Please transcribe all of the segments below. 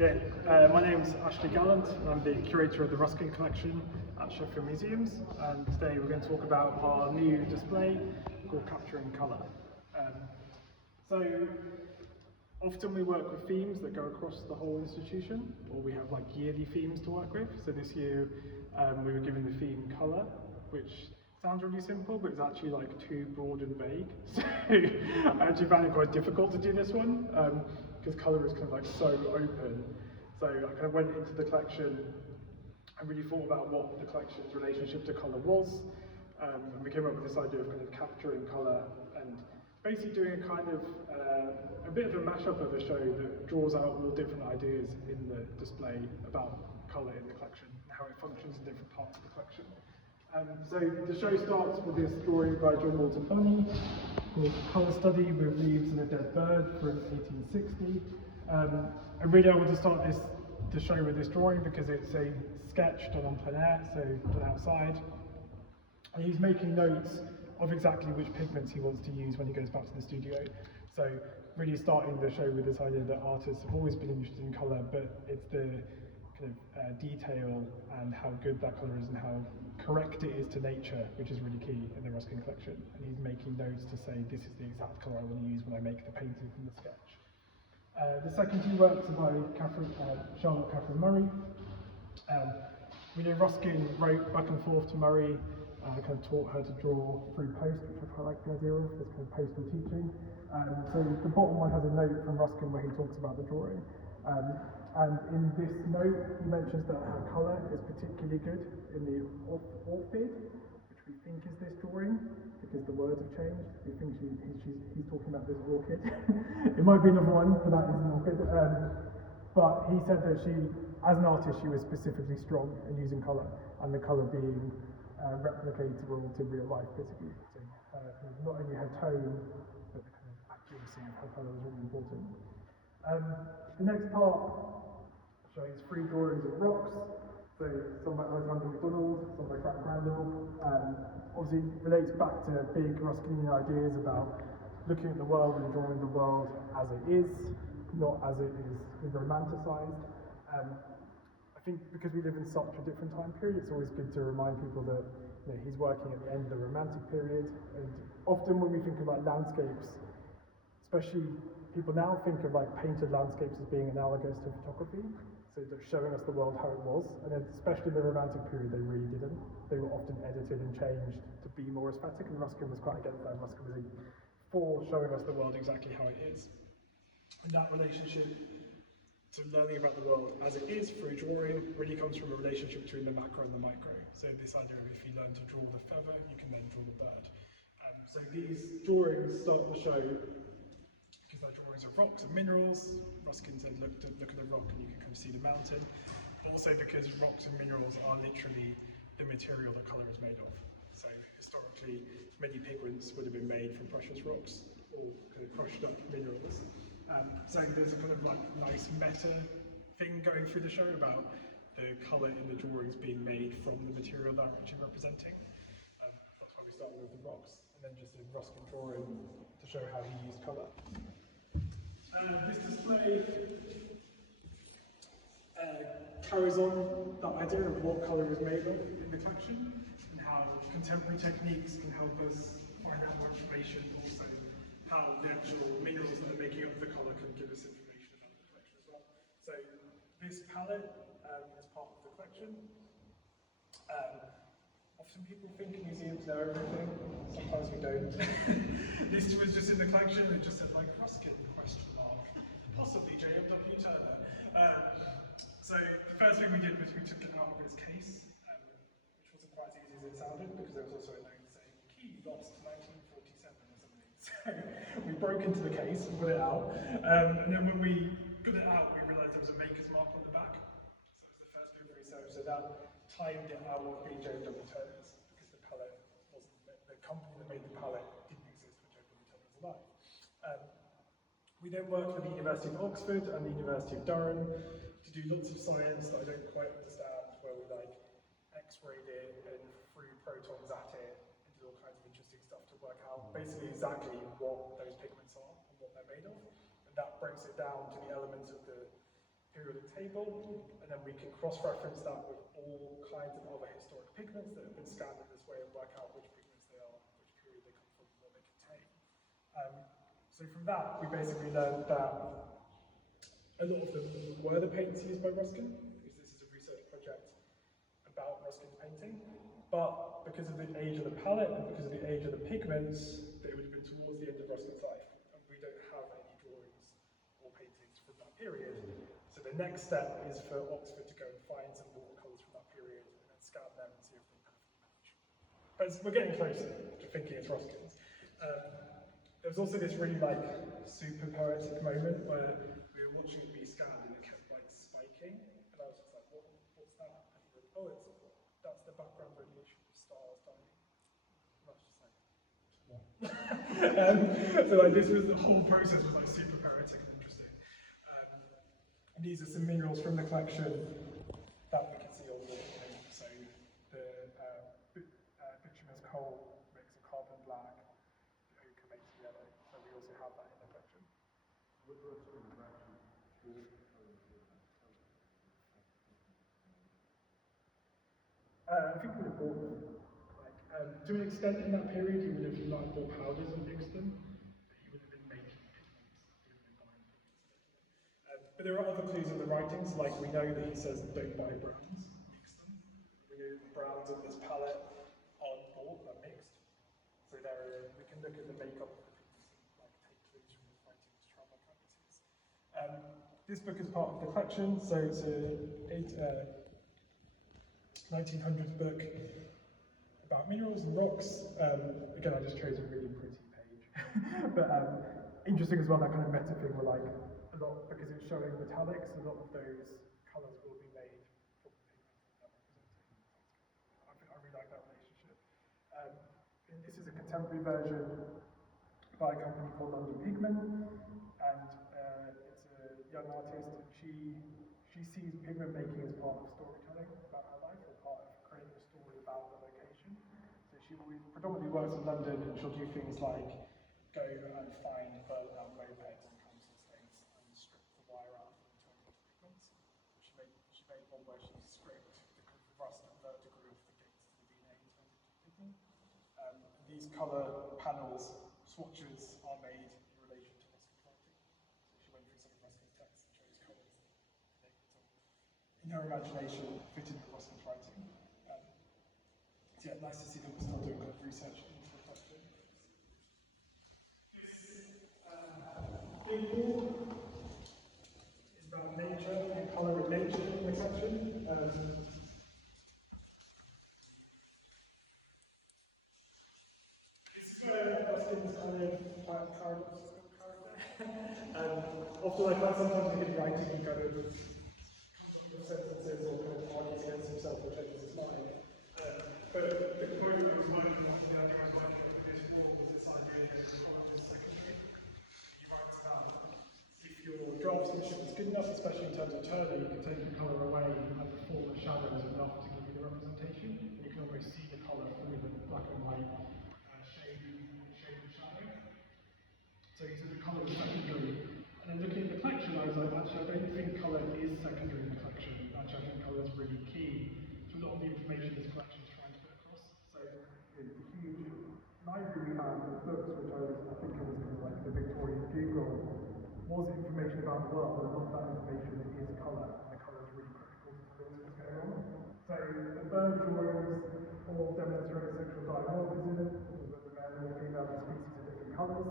Yeah, my name's Ashley Gallant, and I'm the curator of the Ruskin Collection at Sheffield Museums, and today we're going to talk about our new display called Capturing Colour. So often we work with themes that go across the whole institution, or we have like yearly themes to work with. So this year we were given the theme Colour, which sounds really simple, but it's actually like too broad and vague. So I actually found it quite difficult to do this one, because colour is kind of like so open. So I kind of went into the collection and really thought about what the collection's relationship to colour was, and we came up with this idea of kind of capturing colour and basically doing a kind of a bit of a mashup of a show that draws out all different ideas in the display about colour in the collection and how it functions in different parts of the collection. So the show starts with this drawing by John Walton Bunny called Colour Study with Leaves and a Dead Bird from 1860. And really I want to start the show with this drawing because it's a sketch done on plein air, so done outside. And he's making notes of exactly which pigments he wants to use when he goes back to the studio. So really starting the show with this idea that artists have always been interested in colour, but it's the kind of detail and how good that colour is and how correct it is to nature, which is really key in the Ruskin collection. And he's making notes to say this is the exact colour I want to use when I make the painting from the sketch. The second two works are by Charlotte Catherine Murray. We know Ruskin wrote back and forth to Murray, kind of taught her to draw through post, which I quite like the idea of, this kind of postal teaching. So the bottom one has a note from Ruskin where he talks about the drawing. And in this note, he mentions that her colour is particularly good in the orchid, which we think is this drawing, because the words have changed. We think he's talking about this orchid. It might be another one, but that is an orchid. But he said that she, as an artist, she was specifically strong in using colour, and the colour being replicatable to real life, basically. So not only her tone, but the kind of accuracy of her colour was really important. The next part shows three drawings of rocks. So some by Alexander MacDonald, some by Frank Randall. Obviously relates back to big Ruskinian ideas about looking at the world and drawing the world as it is, not as it is romanticised. I think because we live in such a different time period, it's always good to remind people that he's working at the end of the Romantic period. And often when we think about landscapes, especially people now think of like painted landscapes as being analogous to photography. So they're showing us the world how it was, and then especially in the Romantic period, they really didn't. They were often edited and changed to be more aesthetic, and Ruskin was quite against that. Ruskin was for showing us the world exactly how it is. And that relationship to learning about the world as it is through drawing really comes from a relationship between the macro and the micro. So this idea of if you learn to draw the feather, you can then draw the bird. So these drawings start the show because they're drawings of rocks and minerals. Ruskin said, look at the rock and you can kind of see the mountain. But also because rocks and minerals are literally the material that colour is made of. So historically, many pigments would have been made from precious rocks or kind of crushed up minerals. So there's a kind of like nice meta thing going through the show about the colour in the drawings being made from the material that I'm actually representing. That's why we started with the rocks, and then just a Ruskin drawing to show how he used colour. This display carries on that idea of what colour is made of in the collection and how contemporary techniques can help us find out more information, also how the actual minerals that are making up the colour can give us information about the collection as well. So this palette is part of the collection. Often people think museums know everything, sometimes we don't. This was just in the collection, it just said like Ruskin, possibly J.M.W. Turner. So the first thing we did was we took it out of its case, which wasn't quite as easy as it sounded because there was also a note saying key lost 1947 or something. So we broke into the case and put it out, and then when we got it out we realised there was a maker's mark on the back. So it was the first bit of research, so that timed it out of being J.M.W. Turner's because the palette wasn't, the company that made the palette didn't exist when J.M.W. Turner was alive. We then worked with the University of Oxford and the University of Durham to do lots of science that I don't quite understand, where we like X-rayed it and threw protons at it and did all kinds of interesting stuff to work out basically exactly what those pigments are and what they're made of. And that breaks it down to the elements of the period periodic table, and then we can cross-reference that with all kinds of other historic pigments that have been scanned in this way and work out which pigments they are, which period they come from, and what they contain. So from that, we basically learned that a lot of them were the paints used by Ruskin, because this is a research project about Ruskin's painting, but because of the age of the palette and because of the age of the pigments, they would have been towards the end of Ruskin's life, and we don't have any drawings or paintings from that period. So the next step is for Oxford to go and find some watercolours from that period and then scan them and see if they perfectly match. But we're getting closer to thinking it's Ruskin's. There was also this really super poetic moment where we were watching it be scanned and it kept spiking, and I was just like, what's that? And he went, oh, that's the background radiation of stars dying. And I was just like, so this was the whole process was super poetic and interesting. And these are some minerals from the collection that we can see all the way. So the bituminous coal makes a carbon black. Ochre makes yellow, so we also have that in the collection. I think we would have bought them. To an extent in that period, you would have bought powders and mixed them, but you would have been making pigments. You would have been buying pigments. But there are other clues in the writings, like we know that he says don't buy browns, mix them. We know the browns in this palette aren't bought, they're mixed. So we can look at the makeup of the pigments and take clues from his writings to try and work out what it is. This book is part of the collection, so it's a 1900s book about minerals and rocks. Again, I just chose a really pretty page. But interesting as well, that kind of meta thing where a lot, because it's showing metallics, a lot of those colours will be made from the pigment that representing. I really like that relationship. And this is a contemporary version by a company called London Pigment, and it's a young artist, and she sees pigment making as part of storytelling about her life, or part of creating a story about the location. So she predominantly works in London, and she'll do things like go and find burnt out mopeds and council estates and strip the wire out and turn it into pigments. She made one where she scraped the rust and verdigris off the gates to the DNA and turned it into pigment. These colour panels, swatches, are made in relation to Ruskin's writing. So she went through some of Ruskin's texts and chose colours that in her imagination fitted with Ruskin's writing. So yeah, nice to see that we're still doing kind of research into the question. Big board is about nature and colour and nature in the collection. Ruskin's kind of paradoxical character. Often I find sometimes in his writing he kind of sentences or kind of argues against himself or changes his mind. But the quote that was working on the idea I was working with this war was this idea that colour is secondary. He writes about if your draftsmanship is good enough, especially in terms of Turner, you can take the colour away and the form of shadow is enough to give you the representation, and you can almost see the colour through the black and white shade and shadow. So he said the colour is secondary. And then looking at the collection, I was like, actually, I don't think colour is secondary in the collection. Actually, I think colour is really key to a lot of the information this collection is trying to put across. So the huge library we have of books, which I think it was kind of like the Victorian Google, was information about the world, but a lot of that information is colour, and the colour is really critical to what's going on. So the bird drawings all demonstrate sexual dimorphism, because when the male and the female are species of different colours.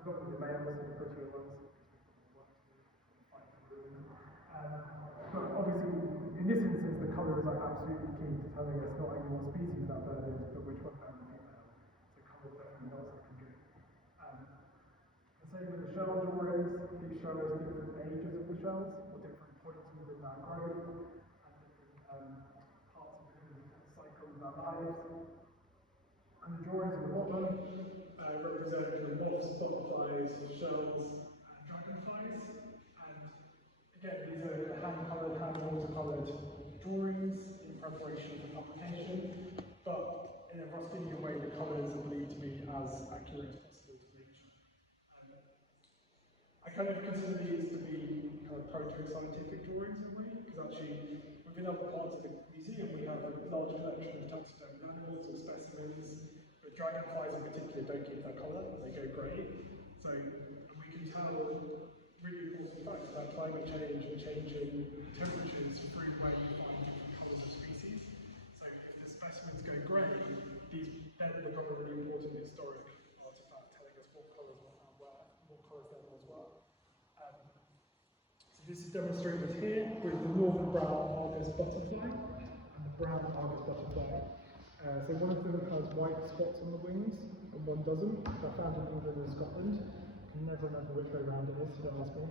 Predominantly the males are the prettier ones, but obviously, in this instance, the colour is absolutely key to telling us not only what species that bird is, but which one male and female. So colour is definitely not secondary. The same with the shell drawings. These show us different ages of the shells, or different points within that growth, and different parts of different cycles of our lives. And the drawings at the bottom represent a lot of butterflies, shells, and dragonflies. And again, these are hand-coloured, hand-watercoloured drawings in preparation for publication. But in a Ruskinian way, the colours are believed to be as accurate as possible to nature. I kind of consider these to be kind of proto-scientific drawings in a way, because actually within other parts of the museum we have a large collection of taxidermied animals or specimens, but dragonflies in particular don't keep their colour, they go grey. So we can tell really important facts about climate change and changing temperatures through where you find different colours of species. So if the specimens go grey, then they become a really important historic artefact telling us what colours were found where, what colours there was where. So this is demonstrated here with the northern brown Argus butterfly and the brown Argus butterfly. So one of them has white spots on the wings and one doesn't. They're found in England and Scotland. I can never remember which way around it is, so don't ask me.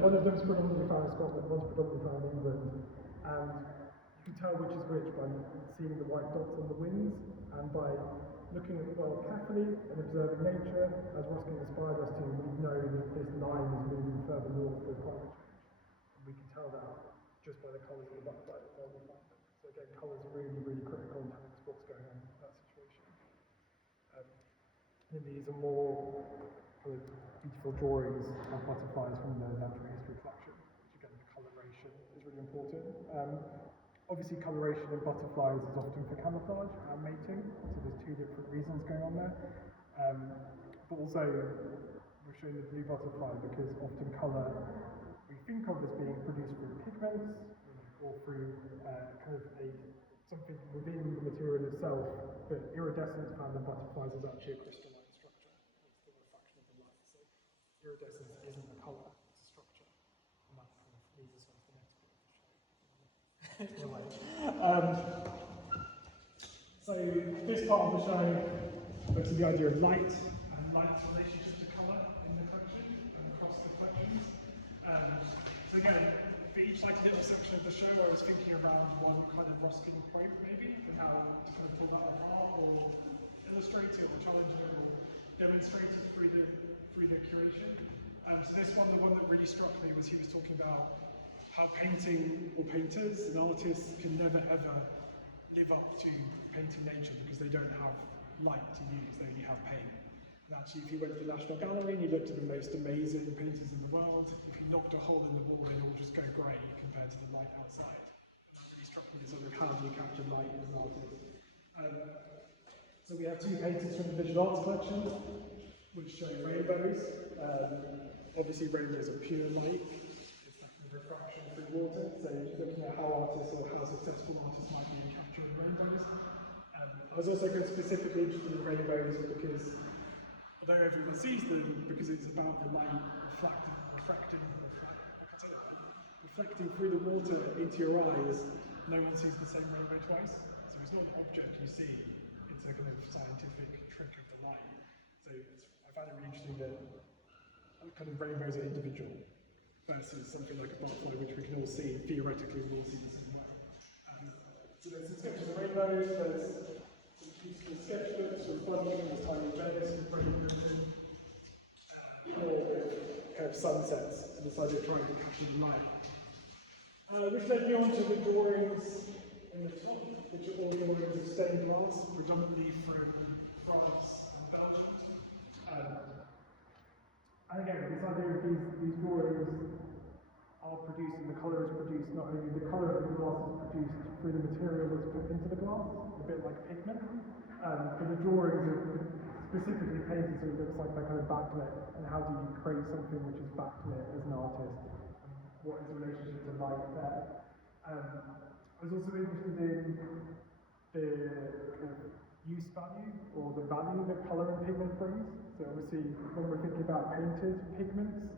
One of them is predominantly found in Scotland, one's predominantly found in England. And you can tell which is which by seeing the white dots on the wings and by looking at the world carefully and observing nature, as Ruskin inspired us to. We know that this line is moving further north with climate change. And we can tell that just by the colours of the butterfly that we find them. So again, colours are really, really critical in telling us what's going on in that situation. And these are more kind of beautiful drawings of butterflies from the natural history collection, which again, the coloration is really important. Obviously, coloration in butterflies is often for camouflage and mating, so there's two different reasons going on there. But also, we're showing the blue butterfly because often colour we think of as being produced through pigments, or through something within the material itself, but iridescence found in butterflies is actually a crystalline structure. It's the refraction of the light. So iridescence isn't a colour, it's a structure. And that kind of leads us on to the next bit of the show. So this part of the show looks at the idea of light and light's relationship to colour in the collection and across the collections. So again, for each like little section of the show, I was thinking around one kind of Ruskin quote maybe, and how to kind of pull that apart or illustrate it or challenge it or demonstrate it through the curation. So this one, the one that really struck me was he was talking about how painting or painters and artists can never ever live up to painting nature because they don't have light to use, they only have paint. And actually, if you went to the National Gallery and you looked at the most amazing painters in the world, if you knocked a hole in the wall, they'd all just go grey compared to the light outside. And that really struck me as sort of how do you capture light as an artist. So we have two paintings from the Visual Arts Collection, which show rainbows. Obviously, rainbows are pure light. It's like the refraction through water. So looking at how artists or how successful artists might be in capturing rainbows. I was also specifically interested in rainbows because although everyone sees them, because it's about the light reflecting through the water into your eyes, no one sees the same rainbow twice. So it's not an object you see, it's a kind of scientific trick of the light. So I found it really interesting that kind of rainbows are individual versus something like a butterfly, which we can all see, theoretically we all see the same way. So there's some sketches of rainbows, there's some beautiful sketchbooks with bundling, there's tiny beds with brain movement, or kind of sunsets, and this idea of trying to capture the light. Which led me on to the drawings in the top, which are all drawings of stained glass, predominantly from France and Belgium. And again, this idea of these drawings are produced, and the colour is produced, not only the colour of the glass is produced through the material that's put into the glass, a bit like pigment, but the drawings are specifically painted so it looks like they're kind of backlit, and how do you create something which is backlit as an artist, and what is the relationship to light there. I was also interested in the kind of use value, or the value that colour and pigment brings. So obviously, when we're thinking about painted pigments,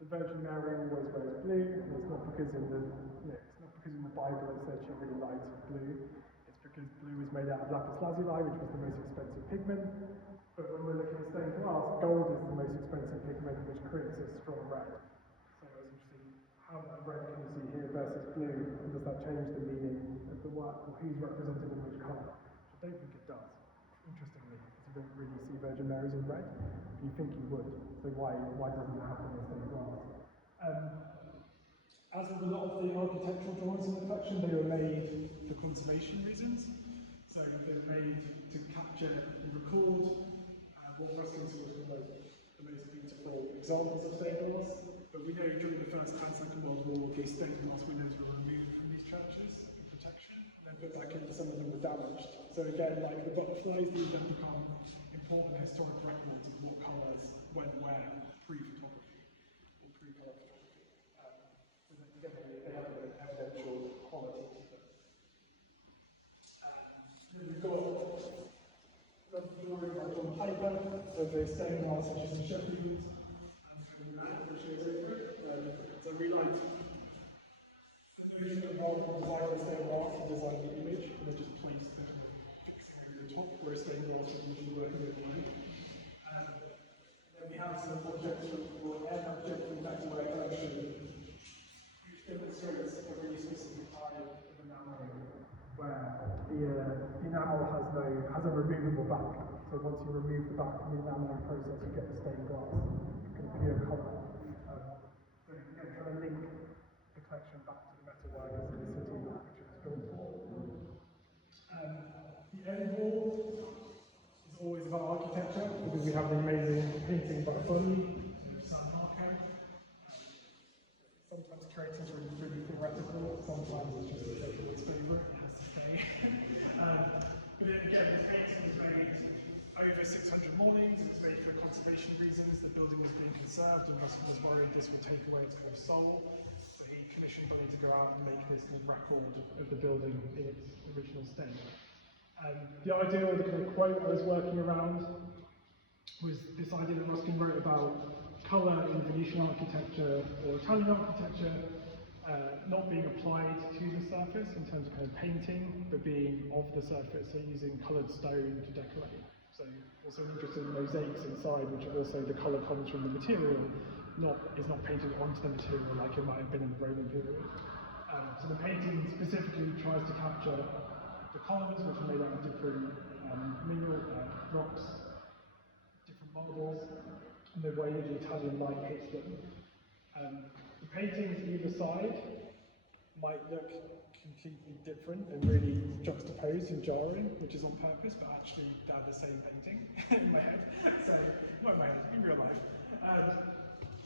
the Virgin Mary always wears blue, and it's not because in the Bible it says she really likes blue. It's because blue is made out of lapis lazuli, which was the most expensive pigment. But when we're looking at stained glass, gold is the most expensive pigment, which creates a strong red. So it's interesting how that red can you see here versus blue, and does that change the meaning of the work, or who's represented in which colour? I don't think it does, interestingly, because you don't really see Virgin Marys in red. You think you would, so why doesn't it happen in stained glass? As with a lot of the architectural drawings in the collection, they were made for conservation reasons. So they were made to capture and record what Ruskin saw as the most beautiful examples of stained glass, but we know during the First and Second World War, these stained glass windows were removed from these churches for protection, and then put back in. Some of them were damaged. So again, like the butterflies, these then become important historic records of what colours went where pre-photography or pre-colour photography. So that again, they have an evidential quality to them. Then we've got the drawing on paper of the stained glass such as the Sheffield. So we like the notion that rather than design the stained glass to design the image, and then just place the kind of fixing over the top, whereas stained glass is usually working with light. Then we have some objects or an object from Curator Collection, which demonstrates a really specific kind of enamel, where the enamel has a removable back. So once you remove the back from the enamelling process, you get the stained glass, kind of pure colour. So again, trying to link the collection back to the metal wires and the city which it was built for. The end wall is always about architecture, because we have an amazing painting by Bunny, sometimes curators are really theoretical, sometimes it's just a shape favourite, it has to stay. But then again, this painting was made over 600 mornings, it was made for conservation reasons, the building was being conserved and Ruskin was worried this would take away its kind of soul. So he commissioned Bunny to go out and make this kind of record of the building in its original state. The idea, or the kind of quote I was working around, was this idea that Ruskin wrote about colour in Venetian architecture or Italian architecture not being applied to the surface in terms of kind of painting, but being of the surface, so using coloured stone to decorate. So also interested in mosaics inside, which are also the colour comes from the material, is not painted onto the material like it might have been in the Roman period. So the painting specifically tries to capture the colours, which are made out of different mineral rocks, different marbles, and the way that the Italian light hits them. The paintings either side might look completely different and really juxtaposed and jarring, which is on purpose, but actually they're the same painting in my head. So, not in my head, in real life.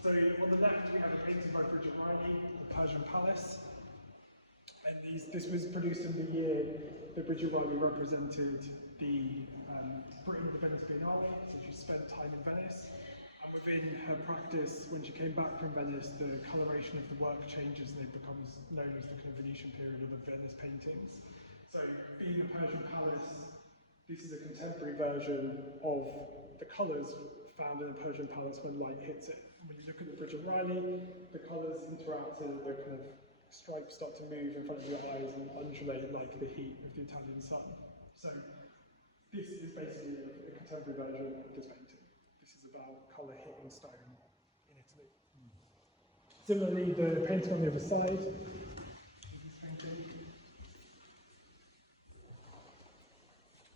So on the left we have a painting by Bridget Riley, The Persian Palace. And this was produced in the year that Bridget Riley represented the Britain of the Venice Biennale, so she spent time in Venice. And within her practice, when she came back from Venice, the coloration of the work changes and it becomes known as the kind of Venetian period of the Venice paintings. So being a Persian palace, this is a contemporary version of the colours found in a Persian palace when light hits it. And when you look at the Bridget Riley, the colours interact and the kind of stripes start to move in front of your eyes and undulate like the heat of the Italian sun. So this is basically a contemporary version of this painting. This is about colour hitting stone in Italy. Similarly, the painting on the other side,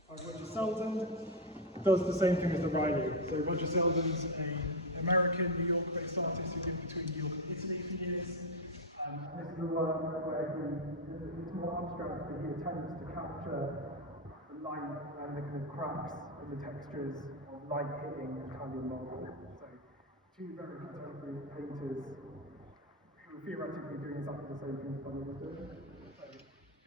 by Roger Selden, does the same thing as the Riley. So Roger Selden's an American, New York-based artist who's been between New York and Italy for years. This is a work where it's more abstract, but he attempts to capture the light and the kind of cracks and the textures of light hitting Italian marble. So two very contemporary painters who were theoretically doing exactly the same thing Bunny was doing. So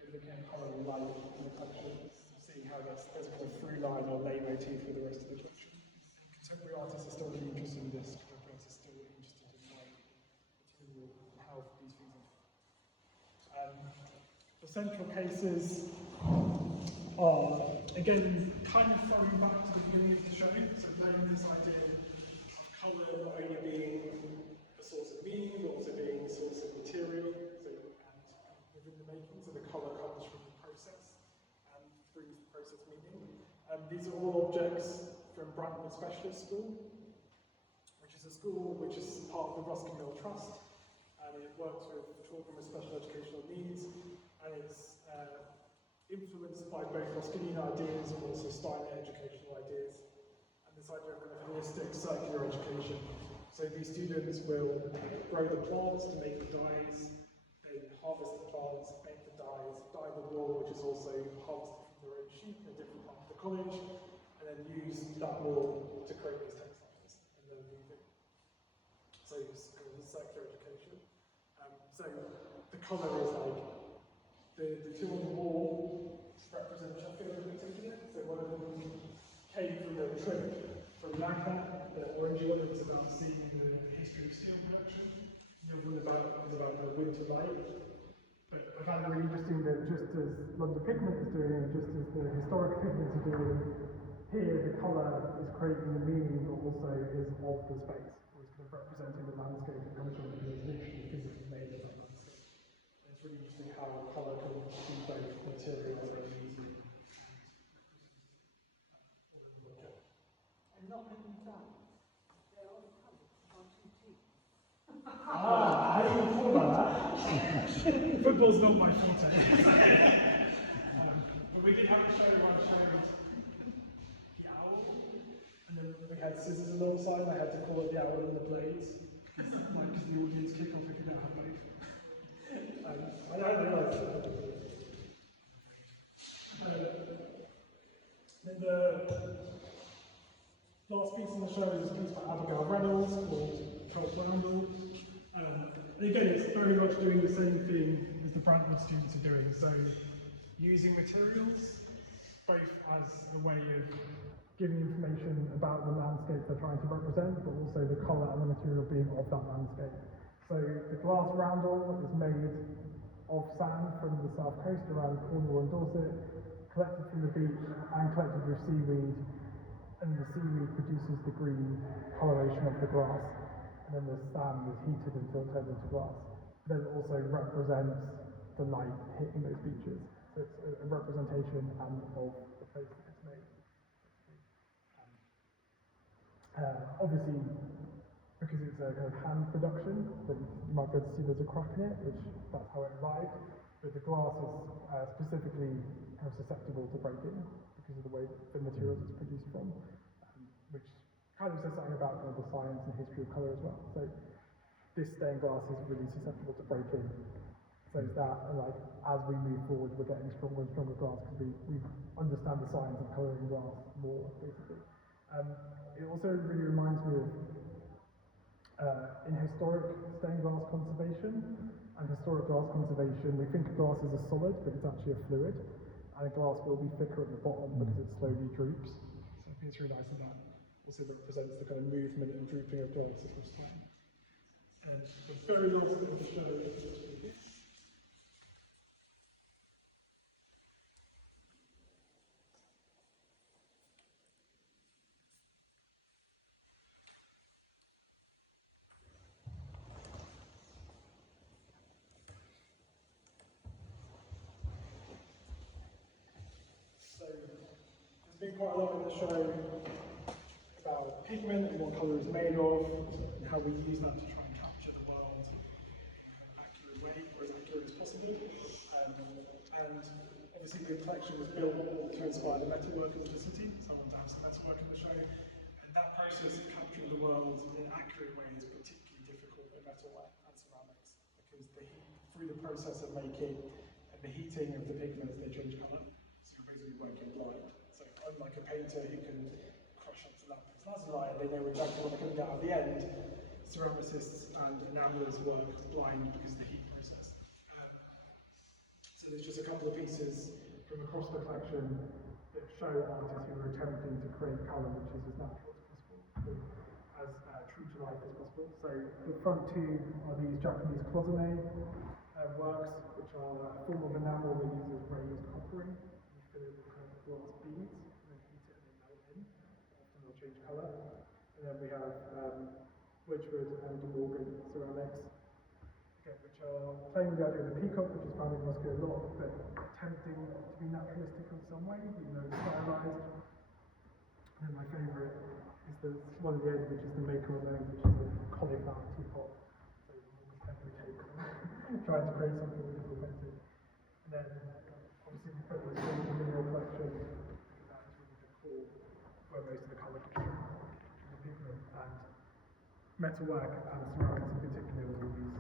looking at colour and light and the textures, seeing how there's a kind of through line or leitmotif for the rest of the collection. Contemporary artists are still really interested in this. Contemporary artists are still interested in light, material, and how these things are. The central cases are, again, kind of throwing back to the beginning of the show, so knowing this idea of colour not only being a source of meaning, but also being a source of material, so, and within the making, so the colour comes from the process and brings the process meaning. These are all objects from Brantford Specialist School, which is a school which is part of the Ruskin Mill Trust, and it works with children with special educational needs, and it's influenced by both Ruskinian ideas and also Steiner educational ideas, and this idea of kind of holistic circular education. So these students will grow the plants to make the dyes, then harvest the plants, make the dyes, dye the wool, which is also harvested from their own sheep in a different part of the college, and then use that wool to create these textiles, and then weave it. So it's kind of circular So the colour is like, the two on the wall represent Sheffield in particular. So one of them came from the trip from Nagda, the orange one is about seeing the history of steel production. The other one is about the winter light. But I found it really interesting that just as London Pigment is doing, just as the historic pigments are doing, here the colour is creating the meaning, but also is of the space, or is kind of representing the landscape that comes from, because literally physically made of that landscape. And it's really interesting how colour can be both material and easy. And not many times. They're all colours, are too cheap. I hadn't thought about that. Football's not my forte. But we did have a show where I showed the owl, and then we had scissors alongside, and I had to call it the owl and the blades, because the audience kick off if you don't have both. I don't realise that. Then the last piece in the show is a piece by Abigail Reynolds called Cult Bramble. And again, it's very much doing the same thing as the Brantwood students are doing. So using materials, both as a way of giving information about the landscape they're trying to represent, but also the colour and the material being of that landscape. So the glass roundel is made of sand from the south coast around Cornwall and Dorset, collected from the beach and collected with seaweed, and the seaweed produces the green coloration of the glass, and then the sand is heated until it turns into glass. Then it also represents the light hitting those beaches. So it's a representation and of the place that it's made. Obviously, because it's a kind of hand production, but you might be able to see there's a crack in it, which that's how it arrived. But the glass is specifically kind of susceptible to breaking because of the way that the materials it's produced from, which kind of says something about kind of the science and history of colour as well. So this stained glass is really susceptible to breaking. So it's that, and like as we move forward, we're getting stronger and stronger glass because we understand the science of colouring glass more, basically. It also really reminds me of in historic stained glass conservation and historic glass conservation, we think of glass as a solid, but it's actually a fluid, and a glass will be thicker at the bottom because it slowly droops. So I think it's really nice that that also represents the kind of movement and drooping of glass across time. And the very last bit of the show is here. So there's been quite a lot in the show about pigment and what colour is made of, and how we use that to try and capture the world in an accurate way, or as accurate as possible. And obviously the collection was built to inspire the metalworkers of the city. Someone to have some metalwork in the show. And that process of capturing the world in an accurate way is particularly difficult with metalwork and ceramics, because through the process of making and the heating of the pigments, they change colour. So you're basically working blind. So unlike a painter who can crush up to lapis lazuli and they know exactly what they're going to get out the end, ceramicists and enamelers work blind because of the heat process. So there's just a couple of pieces from across the collection that show artists who are attempting to create colour which is as natural as possible, as true to life as possible. So the front two are these Japanese cloisonné works, which are a form of enamel that uses raised coppering. You fill it with kind of glass beads, and then heat it and they melt in. Often they'll change colour. And then we have Wedgwood and De Morgan ceramics, which are playing with the idea of the peacock, which is found in Ruskin a lot, but attempting to be naturalistic in some way, even though it's stylised. And then my favourite is the one at the end, which is the maker alone, which is a cauliflower teapot. So every take trying to create something really authentic. And then obviously we put this in the mineral collection, because that is really the core where most of the colour comes from, the pigment and metalwork and ceramics in particular, we use